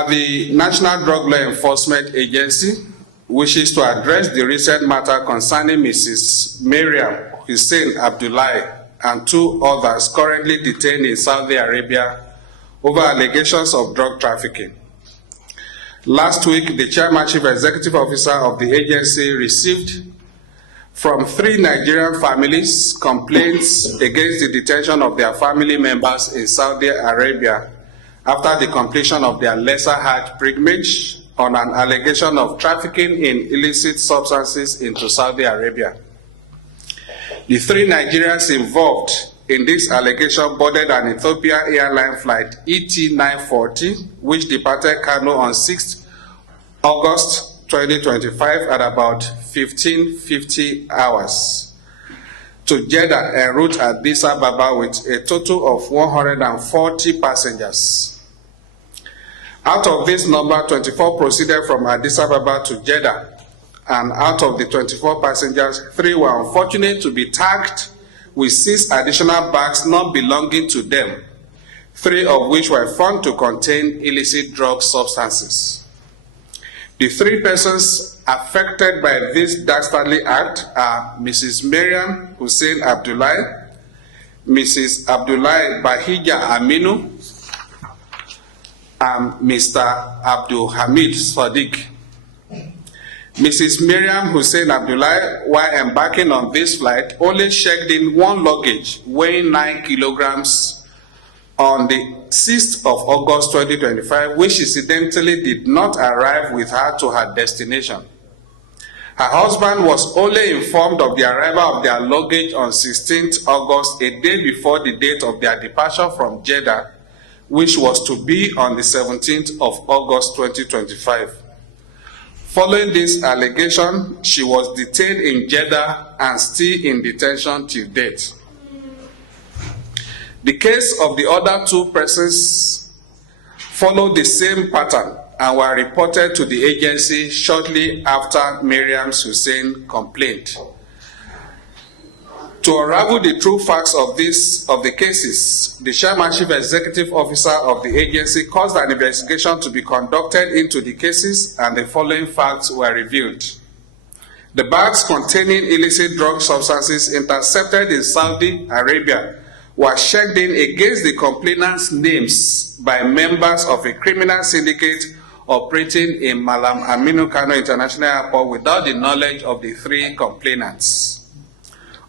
That the National Drug Law Enforcement Agency wishes to address the recent matter concerning Mrs. Miriam Hussein Abdullahi and 2 others currently detained in Saudi Arabia over allegations of drug trafficking. Last week, the Chairman Chief Executive Officer of the agency received from 3 Nigerian families complaints against the detention of their family members in Saudi Arabia after the completion of their lesser Hajj pilgrimage on an allegation of trafficking in illicit substances into Saudi Arabia. The 3 Nigerians involved in this allegation boarded an Ethiopian airline flight ET-940, which departed Kano on 6 August 2025 at about 15:50 hours to Jeddah en route at Addis Ababa with a total of 140 passengers. Out of this number, 24 proceeded from Addis Ababa to Jeddah, and out of the 24 passengers, 3 were unfortunate to be tagged with 6 additional bags not belonging to them, 3 of which were found to contain illicit drug substances. The 3 persons affected by this dastardly act are Mrs. Miriam Hussein Abdullahi, Mrs. Abdullahi Bahija Aminu, and Mr. Abdul Hamid Sadiq. Mrs. Miriam Hussein Abdullahi, while embarking on this flight, only checked in 1 luggage weighing 9 kilograms on the 6th of August 2025, which incidentally did not arrive with her to her destination. Her husband was only informed of the arrival of their luggage on 16th August, a day before the date of their departure from Jeddah, which was to be on the 17th of August 2025. Following this allegation, she was detained in Jeddah and still in detention till date. The case of the other 2 persons followed the same pattern and were reported to the agency shortly after Miriam Hussein complained. To unravel the true facts of the cases, the Chairman Chief Executive Officer of the agency caused an investigation to be conducted into the cases, and the following facts were revealed. The bags containing illicit drug substances intercepted in Saudi Arabia were checked in against the complainants' names by members of a criminal syndicate operating in Malam Aminu Kano International Airport without the knowledge of the 3 complainants.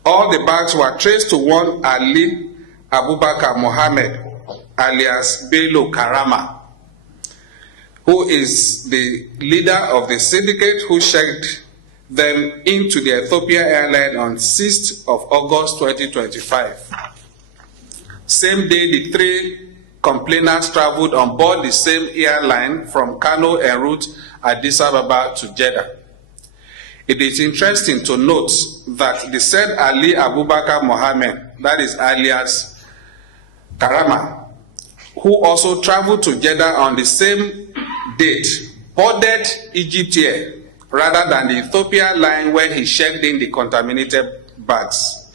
All the bags were traced to one Ali Abubakar Mohammed, alias Bello Karama, who is the leader of the syndicate who checked them into the Ethiopian airline on 6th of August 2025. Same day, the 3 complainants traveled on board the same airline from Kano en route Addis Ababa to Jeddah. It is interesting to note that the said Ali Abubakar Mohammed, that is alias Karama, who also traveled to Jeddah on the same date, boarded Egypt Air rather than the Ethiopian line when he checked in the contaminated bags.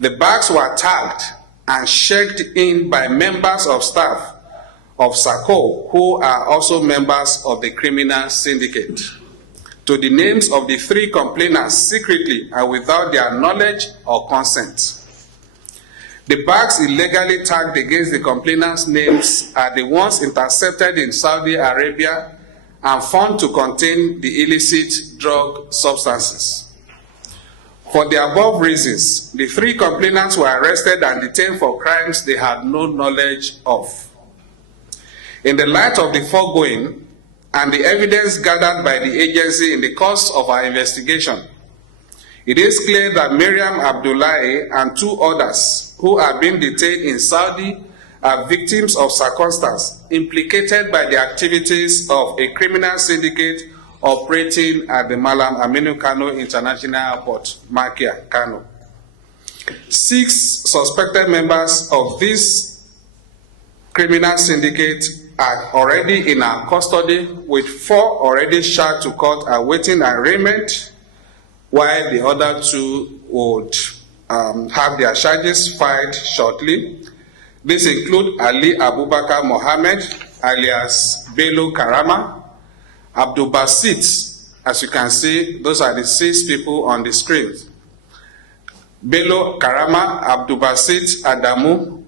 The bags were tagged and checked in by members of staff of SACO, who are also members of the criminal syndicate, to the names of the 3 complainants secretly and without their knowledge or consent. The bags illegally tagged against the complainants' names are the ones intercepted in Saudi Arabia and found to contain the illicit drug substances. For the above reasons, the 3 complainants were arrested and detained for crimes they had no knowledge of. In the light of the foregoing, and the evidence gathered by the agency in the course of our investigation, it is clear that Miriam Abdullahi and 2 others who are being detained in Saudi are victims of circumstance implicated by the activities of a criminal syndicate operating at the Malam Aminu Kano International Airport, Makia, Kano. 6 suspected members of this criminal syndicate are already in our custody, with 4 already charged to court awaiting arraignment, while the other 2 would have their charges filed shortly. These include Ali Abubakar Mohammed, alias Bello Karama, Abdul Basit, as you can see, those are the 6 people on the screen. Bello Karama, Abdul Basit Adamu,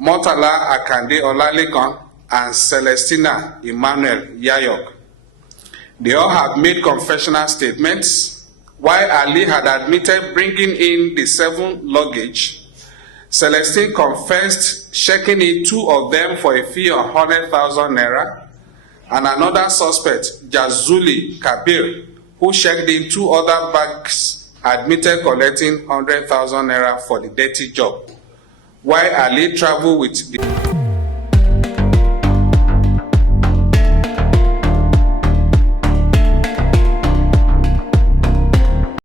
Murtala Akande Olalekan, and Celestina Emmanuel Yayok. They all have made confessional statements. While Ali had admitted bringing in the 7 luggage, Celestine confessed checking in 2 of them for a fee of 100,000 naira, and another suspect, Jazuli Kabir, who checked in 2 other bags, admitted collecting 100,000 naira for the dirty job. While Ali traveled with the